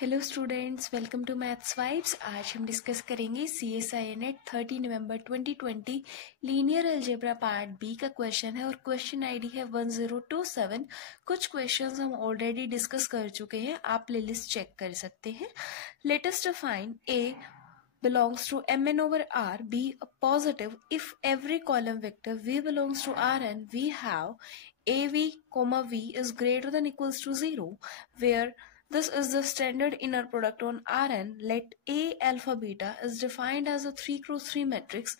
Hello students, welcome to maths vibes. आज हम discuss करेंगे CSI net 30 November 2020 linear algebra part B का question है और क्वेश्चन आईडी है 1027। कुछ क्वेश्चंस हम ऑलरेडी डिस्कस कर चुके हैं, आप प्लेलिस्ट चेक कर सकते हैं। Let us define A belongs to Mn over R be a positive if every column vector V belongs to Rn. We have AV, V is greater than equals to 0, where this is the standard inner product on Rn. Let A alpha beta is defined as a 3 cross 3 matrix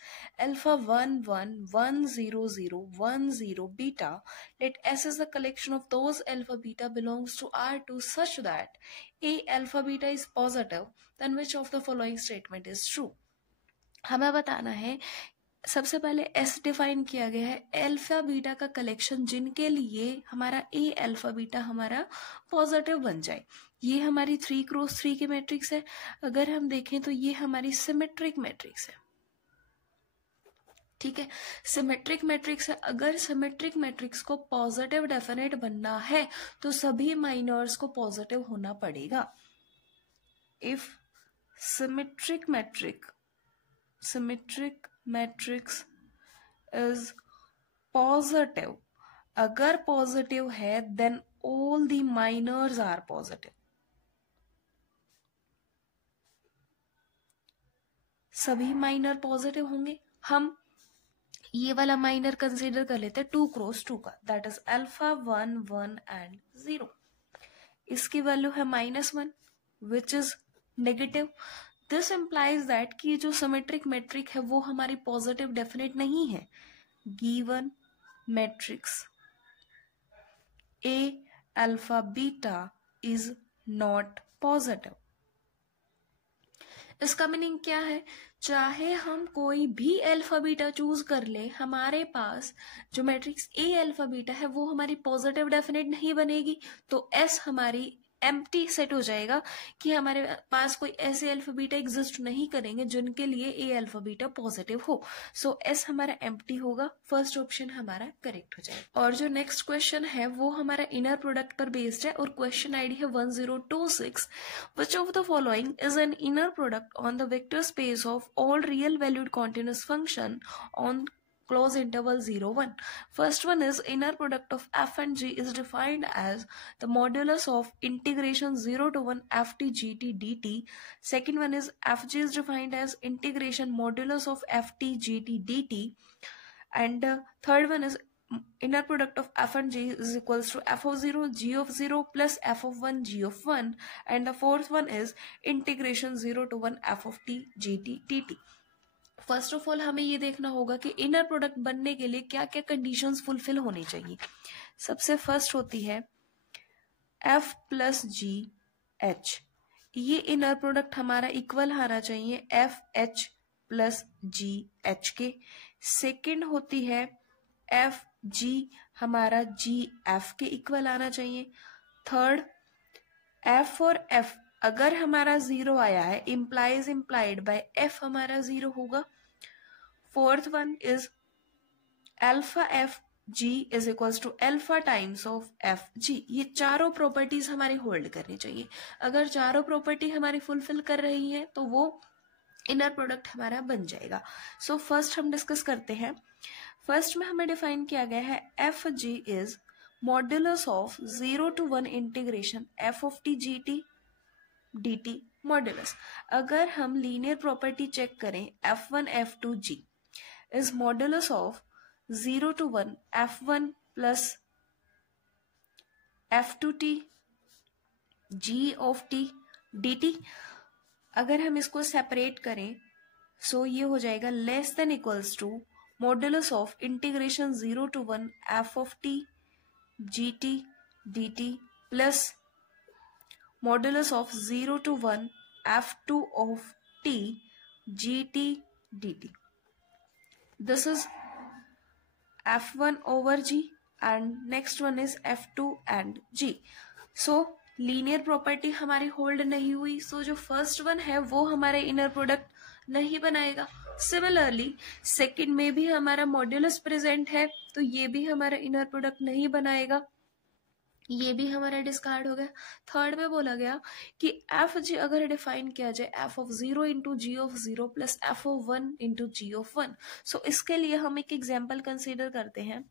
alpha 1 1 1 0 0 1 0 beta. Let S is the collection of those alpha beta belongs to R2 such that A alpha beta is positive, then which of the following statement is true? हमें बताना है, सबसे पहले S define किया गया है alpha beta का collection जिनके लिए हमारा ए अल्फा बीटा हमारा पॉजिटिव बन जाए। ये हमारी 3 क्रॉस 3 की मैट्रिक्स है। अगर हम देखें तो ये हमारी सिमेट्रिक मैट्रिक्स है। ठीक है, सिमेट्रिक मैट्रिक्स है। अगर सिमेट्रिक मैट्रिक्स को पॉजिटिव डेफिनेट बनना है तो सभी माइनर्स को पॉजिटिव होना पड़ेगा। If symmetric matrix is positive, अगर पॉजिटिव है then all the minors are positive, सभी माइनर पॉजिटिव होंगे। हम ये वाला माइनर कंसीडर कर लेते हैं 2 क्रॉस 2 का, दैट इज अल्फा 1 1 एंड 0। इसकी वैल्यू है -1 which is negative. This implies that कि जो सिमेट्रिक मैट्रिक है वो हमारी पॉजिटिव डेफिनेट नहीं है। Given matrix A alpha beta is not positive. इसका मीनिंग क्या है? चाहे हम कोई भी अल्फा बीटा चूज कर ले, हमारे पास जो मैट्रिक्स ए अल्फा बीटा है वो हमारी पॉजिटिव डेफिनेट नहीं बनेगी, तो एस हमारी एम्प्टी सेट हो जाएगा कि हमारे पास कोई ऐसे अल्फा बीटा एग्जिस्ट नहीं करेंगे जिनके लिए ए अल्फा बीटा पॉजिटिव हो। सो एस हमारा एम्प्टी होगा, फर्स्ट ऑप्शन हमारा करेक्ट हो जाएगा। और जो नेक्स्ट क्वेश्चन है वो हमारा इनर प्रोडक्ट पर बेस्ड है और क्वेश्चन आईडी है 1026। Which of the following is an inner product on the vector space of all real valued continuous function on close interval 0 1. First one is inner product of f and g is defined as the modulus of integration 0 to 1 ft gt dt. Second one is fg is defined as integration modulus of ft gt dt. And third one is inner product of f and g is equals to f of 0 g of 0 plus f of 1 g of 1. And the fourth one is integration 0 to 1 f of t gt dt. First of all हमें ये देखना होगा कि inner product बनने के लिए क्या क्या कंडीशंस फुलफिल होनी चाहिए। सबसे फर्स्ट होती है F प्लस जी एच, ये इनर प्रोडक्ट हमारा इक्वल आना चाहिए एफ एच प्लस जी एच के। सेकंड होती है एफ जी हमारा जी एफ के इक्वल आना चाहिए। थर्ड एफ और एफ अगर हमारा 0 आया है इम्प्लाइड बाय एफ हमारा 0 होगा। Fourth one is alpha F G is equals to alpha times of F G. ये चारों प्रॉपर्टीज हमारी होल्ड करनी चाहिए। अगर चारों प्रॉपर्टी हमारी फुलफिल कर रही है तो वो इनर प्रोडक्ट हमारा बन जाएगा। सो फर्स्ट हम डिस्कस करते हैं। फर्स्ट में हमें डिफाइन किया गया है F G is modulus of 0 to 1 integration F of T G T dt modulus. अगर हम लीनियर प्रॉपर्टी चेक करें f1 f2 g is modulus of 0 to 1 f1 plus f2 t g of t dt। अगर हम इसको separate करें सो ये हो जाएगा less than equals to modulus of integration 0 to 1 f of t gt dt plus modulus of 0 to 1 f2 of t gt dt. This is f1 over g and next one is f2 and g. So linear property हमारी hold नहीं हुई, सो जो first one है वो हमारे inner product नहीं बनाएगा। Similarly second में भी हमारा मॉड्यूलस प्रेजेंट है तो ये भी हमारा इनर प्रोडक्ट नहीं बनाएगा। ये भी हमारा डिस्कार्ड हो गया। थर्ड में बोला गया कि एफ जी अगर डिफाइन किया जाए F of 0 into G of 0 plus F of 1 into G of 1। So इसके लिए हम एक एग्जाम्पल कंसीडर करते हैं।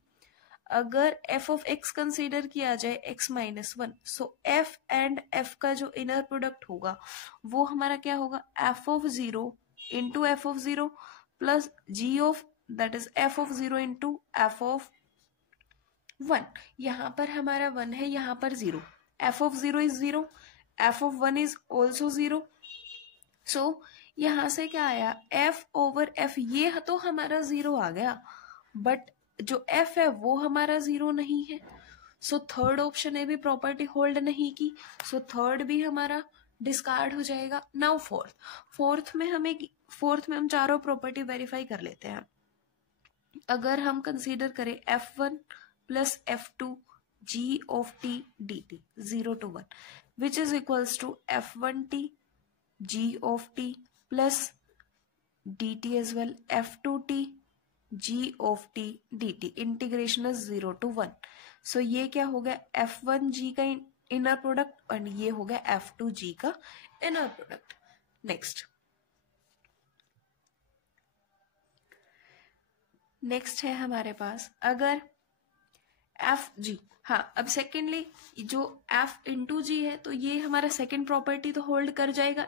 अगर f ऑफ x कंसीडर किया जाए x minus 1, so f and f का जो इनर प्रोडक्ट होगा वो हमारा क्या होगा, f of 0 into F of 0 plus g of that is f of 0 into F of 1। यहाँ पर हमारा 1 है, यहाँ पर 0। f of 0 is 0, f of 1 is also 0। सो यहाँ से क्या आया, f ओवर f, ये तो हमारा 0 आ गया, बट जो f है वो हमारा 0 नहीं है। सो थर्ड ऑप्शन है भी प्रॉपर्टी होल्ड नहीं की, सो थर्ड भी हमारा डिस्कार्ड हो जाएगा। नाउ फोर्थ में हम चारों प्रॉपर्टी वेरीफाई कर लेते हैं। अगर हम कंसीडर करें f1 plus f2 g of t dt 0 to 1 which is equals to f1t g of t plus dt as well f2t g of t dt, integration is 0 to 1। सो ये क्या हो गया, f1g का इनर प्रोडक्ट और ये हो गया f2g का इनर प्रोडक्ट। नेक्स्ट है हमारे पास अगर f g, हाँ अब सेकेंडली जो f इंटू जी है तो ये हमारा सेकेंड प्रॉपर्टी तो होल्ड कर जाएगा,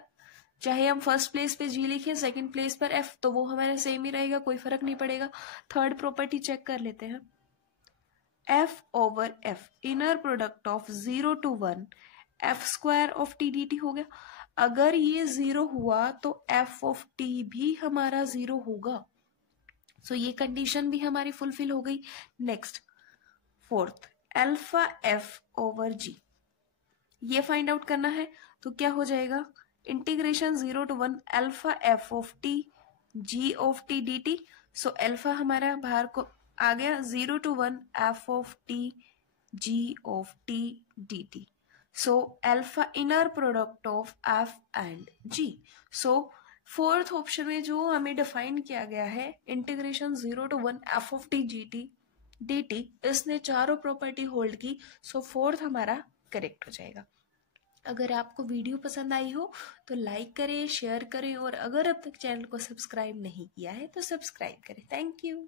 चाहे हम फर्स्ट प्लेस पे g लिखें सेकेंड प्लेस पर f, तो वो हमारा सेम ही रहेगा, कोई फर्क नहीं पड़ेगा। थर्ड प्रॉपर्टी चेक कर लेते हैं, f over f inner product of 0 to 1 f square of t dt हो गया। अगर ये 0 हुआ तो f ऑफ t भी हमारा 0 होगा। सो ये कंडीशन भी हमारी फुलफिल हो गई। Next fourth, alpha f over g, ये फाइंड आउट करना है, तो क्या हो जाएगा, integration 0 to 1 alpha f of t g of t dt। So alpha हमारा बाहर को आ गया, 0 to 1 f of t g of t dt। So alpha inner product of f and g। So fourth option में जो हमें define किया गया है integration 0 to 1 f of t gt dt, इसने चारों प्रॉपर्टी होल्ड की। सो फोर्थ हमारा करेक्ट हो जाएगा। अगर आपको वीडियो पसंद आई हो तो लाइक करें, शेयर करें, और अगर अब तक चैनल को सब्सक्राइब नहीं किया है तो सब्सक्राइब करें। Thank you.